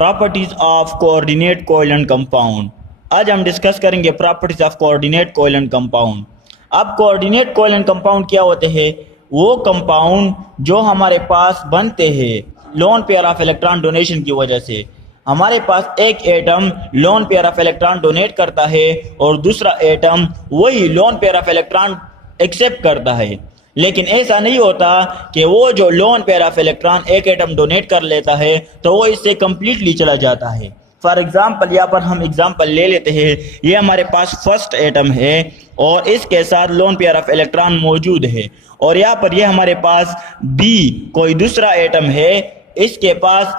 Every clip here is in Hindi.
Properties of coordinate covalent compound. आज हम डिस्कस करेंगे properties of coordinate covalent compound. अब कोऑर्डिनेट कोवेलेंट कंपाउंड क्या होते हैं? वो कंपाउंड जो हमारे पास बनते हैं lone pair of electron donation की वजह से। हमारे पास एक atom lone pair of electron donate करता है और दूसरा एटम वही lone pair of electron accept करता है, लेकिन ऐसा नहीं होता कि वो जो लोन पेयर ऑफ इलेक्ट्रॉन एक एटम डोनेट कर लेता है तो वो इससे कंप्लीटली चला जाता है। फॉर एग्जाम्पल यहाँ पर हम एग्जाम्पल ले लेते हैं। ये हमारे पास फर्स्ट एटम है और इसके साथ लोन पेयर ऑफ इलेक्ट्रॉन मौजूद है, और यहाँ पर ये हमारे पास बी कोई दूसरा एटम है, इसके पास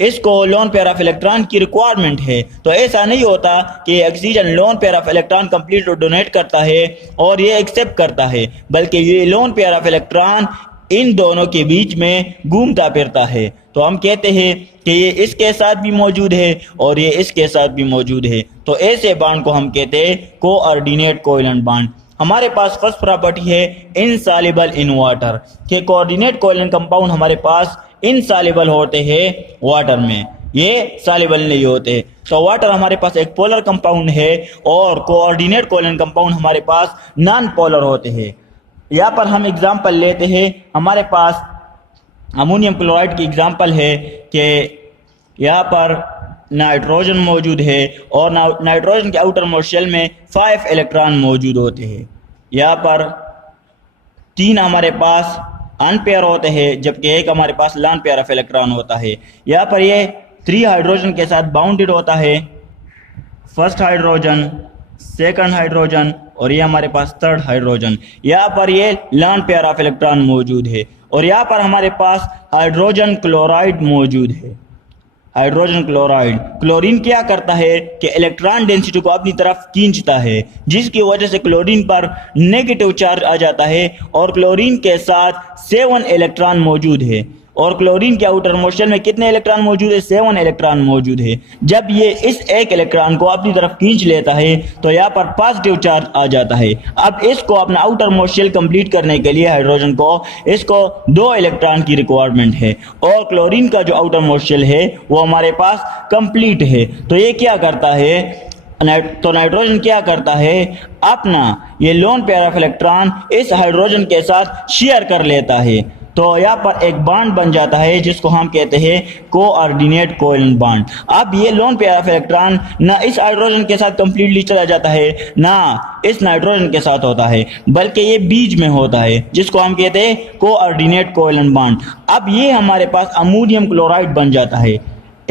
इसको लोन पेयर ऑफ इलेक्ट्रॉन की रिक्वायरमेंट है। तो ऐसा नहीं होता कि oxygen loan pair of electron complete donate करता है और ये एक्सेप्ट करता है, बल्कि ये loan pair of electron in दोनों के बीच में घूमता फिरता है। तो हम कहते हैं कि ये इसके साथ भी मौजूद है और ये इसके साथ भी मौजूद है। तो ऐसे बॉन्ड को हम कहते हैं कोऑर्डिनेट कोवेलेंट बॉन्ड। हमारे पास फर्स्ट प्रॉपर्टी है इनसॉल्युबल इन वाटर, कि कोऑर्डिनेट कोवेलेंट कंपाउंड हमारे पास इनसॉल्युबल होते हैं वाटर में, ये सॉल्युबल नहीं होते। तो वाटर हमारे पास एक पोलर कंपाउंड है और कोऑर्डिनेट कोवेलेंट कंपाउंड हमारे पास नॉन पोलर होते हैं। यहाँ पर हम एग्जांपल लेते हैं। हमारे पास अमोनियम क्लोराइड की एग्जांपल है कि यहाँ पर नाइट्रोजन मौजूद है और नाइट्रोजन के आउटर मोस्ट शेल में 5 इलेक्ट्रॉन मौजूद होते हैं। यहाँ पर 3 हमारे पास अनपेयर होते हैं जबकि एक हमारे पास लॉन पेयर ऑफ इलेक्ट्रॉन होता है। यहाँ पर ये 3 हाइड्रोजन के साथ बाउंडेड होता है, फर्स्ट हाइड्रोजन, सेकंड हाइड्रोजन और ये हमारे पास थर्ड हाइड्रोजन। यहाँ पर ये लॉन पेयर ऑफ इलेक्ट्रॉन मौजूद है और यहाँ पर हमारे पास हाइड्रोजन क्लोराइड मौजूद है। हाइड्रोजन क्लोराइड, क्लोरीन क्या करता है कि इलेक्ट्रॉन डेंसिटी को अपनी तरफ खींचता है, जिसकी वजह से क्लोरीन पर नेगेटिव चार्ज आ जाता है और क्लोरीन के साथ 7 इलेक्ट्रॉन मौजूद है। और क्लोरीन के आउटर मोस्ट शेल में कितने इलेक्ट्रॉन मौजूद है? 7 इलेक्ट्रॉन मौजूद है। जब ये इस एक इलेक्ट्रॉन को अपनी तरफ खींच लेता है तो यहाँ पर पॉजिटिव चार्ज आ जाता है। अब इसको अपना आउटर मोस्ट शेल कंप्लीट करने के लिए हाइड्रोजन को इसको 2 इलेक्ट्रॉन की रिक्वायरमेंट है और क्लोरीन का जो आउटर मोस्ट शेल है वो हमारे पास कंप्लीट है। तो ये क्या करता है, तो नाइट्रोजन क्या करता है, अपना ये लोन पेयर ऑफ इलेक्ट्रॉन इस हाइड्रोजन के साथ शेयर कर लेता है। तो यहाँ पर एक बॉन्ड बन जाता है जिसको हम कहते हैं कोऑर्डिनेट कोवेलेंट बॉन्ड। अब ये लोन पेयर ऑफ इलेक्ट्रॉन ना इस हाइड्रोजन के साथ कंप्लीटली चला जाता है ना इस नाइट्रोजन के साथ होता है, बल्कि ये बीच में होता है जिसको हम कहते हैं कोऑर्डिनेट कोवेलेंट बॉन्ड। अब ये हमारे पास अमोनियम क्लोराइड बन जाता है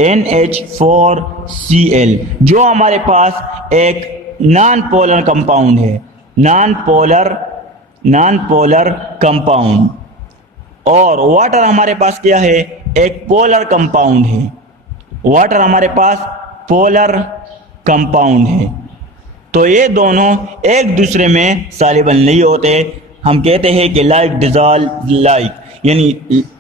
NH4Cl, जो हमारे पास एक नॉन पोलर कंपाउंड है, नॉन पोलर कंपाउंड। और वाटर हमारे पास क्या है? एक पोलर कंपाउंड है। वाटर हमारे पास पोलर कंपाउंड है। तो ये दोनों एक दूसरे में सॉल्युबल नहीं होते। हम कहते हैं कि लाइक डिसॉल्व लाइक, यानी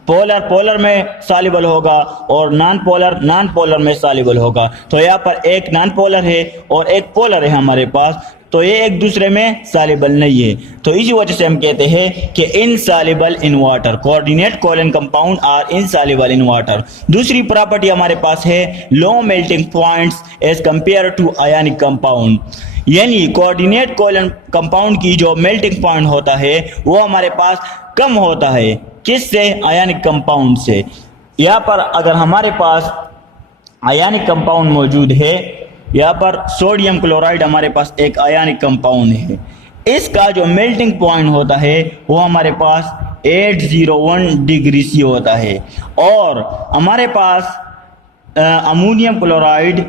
पोलर में सॉल्युबल होगा और नॉन पोलर में सॉल्युबल होगा। तो यहाँ पर एक नॉन पोलर है और एक पोलर है हमारे पास, तो ये एक दूसरे में सॉल्युबल नहीं है। तो इसी वजह से हम कहते हैं कि insoluble in water, coordinate covalent compound are insoluble in water. दूसरी प्रॉपर्टी हमारे पास है low melting points as compare to ionic compound, यानी कोऑर्डिनेट कोवेलेंट कंपाउंड की जो मेल्टिंग पॉइंट होता है वो हमारे पास कम होता है। किससे? आयनिक कंपाउंड से। यहाँ पर अगर हमारे पास आयनिक कंपाउंड मौजूद है, यहाँ पर सोडियम क्लोराइड हमारे पास एक आयनिक कंपाउंड है, इसका जो मेल्टिंग पॉइंट होता है वो हमारे पास 801 डिग्री सी होता है। और हमारे पास अमोनियम क्लोराइड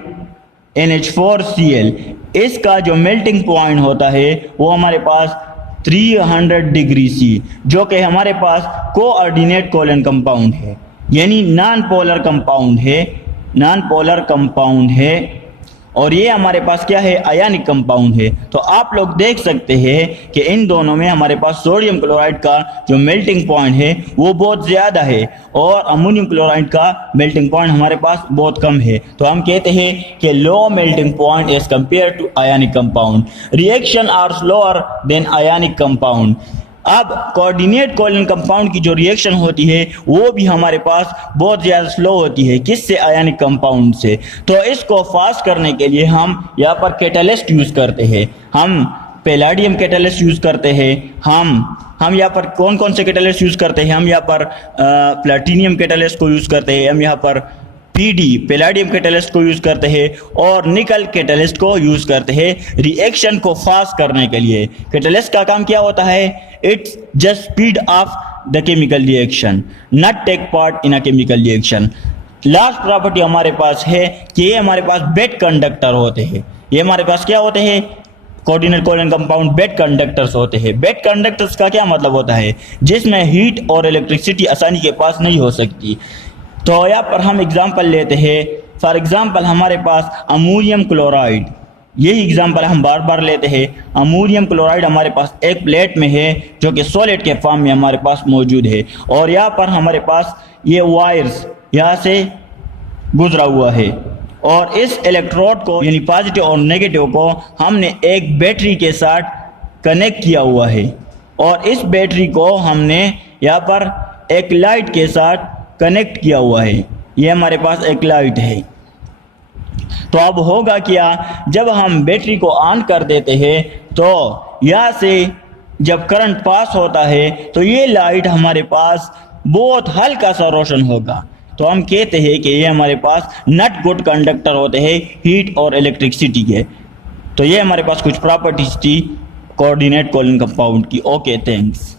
NH4Cl, इसका जो मेल्टिंग पॉइंट होता है वो हमारे पास 300 डिग्री सी, जो कि हमारे पास कोऑर्डिनेट कोवेलेंट कंपाउंड है, यानी नॉन पोलर कंपाउंड है। और ये हमारे पास क्या है? आयनिक कंपाउंड है। तो आप लोग देख सकते हैं कि इन दोनों में हमारे पास सोडियम क्लोराइड का जो मेल्टिंग पॉइंट है वो बहुत ज़्यादा है और अमोनियम क्लोराइड का मेल्टिंग पॉइंट हमारे पास बहुत कम है। तो हम कहते हैं कि low melting point as compare to ionic compound. Reaction are slower than ionic compound, अब कोऑर्डिनेट कोवैलेंट कंपाउंड की जो रिएक्शन होती है वो भी हमारे पास बहुत ज़्यादा स्लो होती है। किससे? आयनिक कंपाउंड से। तो इसको फास्ट करने के लिए हम यहाँ पर कैटलिस्ट यूज़ करते हैं। हम पैलेडियम कैटलिस्ट यूज़ करते हैं। हम यहाँ पर कौन कौन से कैटलिस्ट यूज़ करते हैं? हम यहाँ पर प्लैटिनियम कैटलिस्ट को यूज़ करते हैं। हम यहाँ पर पीडी पैलेडियम कैटलिस्ट को यूज़ करते हैं और निकल कैटलिस्ट को यूज़ करते हैं रिएक्शन को फास्ट करने के लिए। कैटलिस्ट का काम क्या होता है? It's just speed of the chemical reaction, not take part in a chemical reaction. Last property हमारे पास है कि ये हमारे पास बेड कंडक्टर होते हैं। ये हमारे पास क्या होते हैं? Coordinate covalent compound bed conductors होते हैं। बेड कंडक्टर्स का क्या मतलब होता है? जिसमें हीट और इलेक्ट्रिसिटी आसानी के पास नहीं हो सकती। तो यहाँ पर हम एग्जांपल लेते हैं। फॉर एग्जांपल हमारे पास अमोनियम क्लोराइड, यही एग्जांपल हम बार बार लेते हैं। अमोनियम क्लोराइड हमारे पास एक प्लेट में है जो कि सॉलिड के फॉर्म में हमारे पास मौजूद है और यहाँ पर हमारे पास ये वायर्स यहाँ से गुजरा हुआ है और इस इलेक्ट्रोड को यानी पॉजिटिव और नेगेटिव को हमने एक बैटरी के साथ कनेक्ट किया हुआ है और इस बैटरी को हमने यहाँ पर एक लाइट के साथ कनेक्ट किया हुआ है। ये हमारे पास एक लाइट है। तो अब होगा क्या? जब हम बैटरी को ऑन कर देते हैं तो यहाँ से जब करंट पास होता है तो ये लाइट हमारे पास बहुत हल्का सा रोशन होगा। तो हम कहते हैं कि ये हमारे पास नॉट गुड कंडक्टर होते हैं हीट और इलेक्ट्रिसिटी के। तो ये हमारे पास कुछ प्रॉपर्टीज थी कोऑर्डिनेट कोवैलेंट कंपाउंड की। Okay, thanks.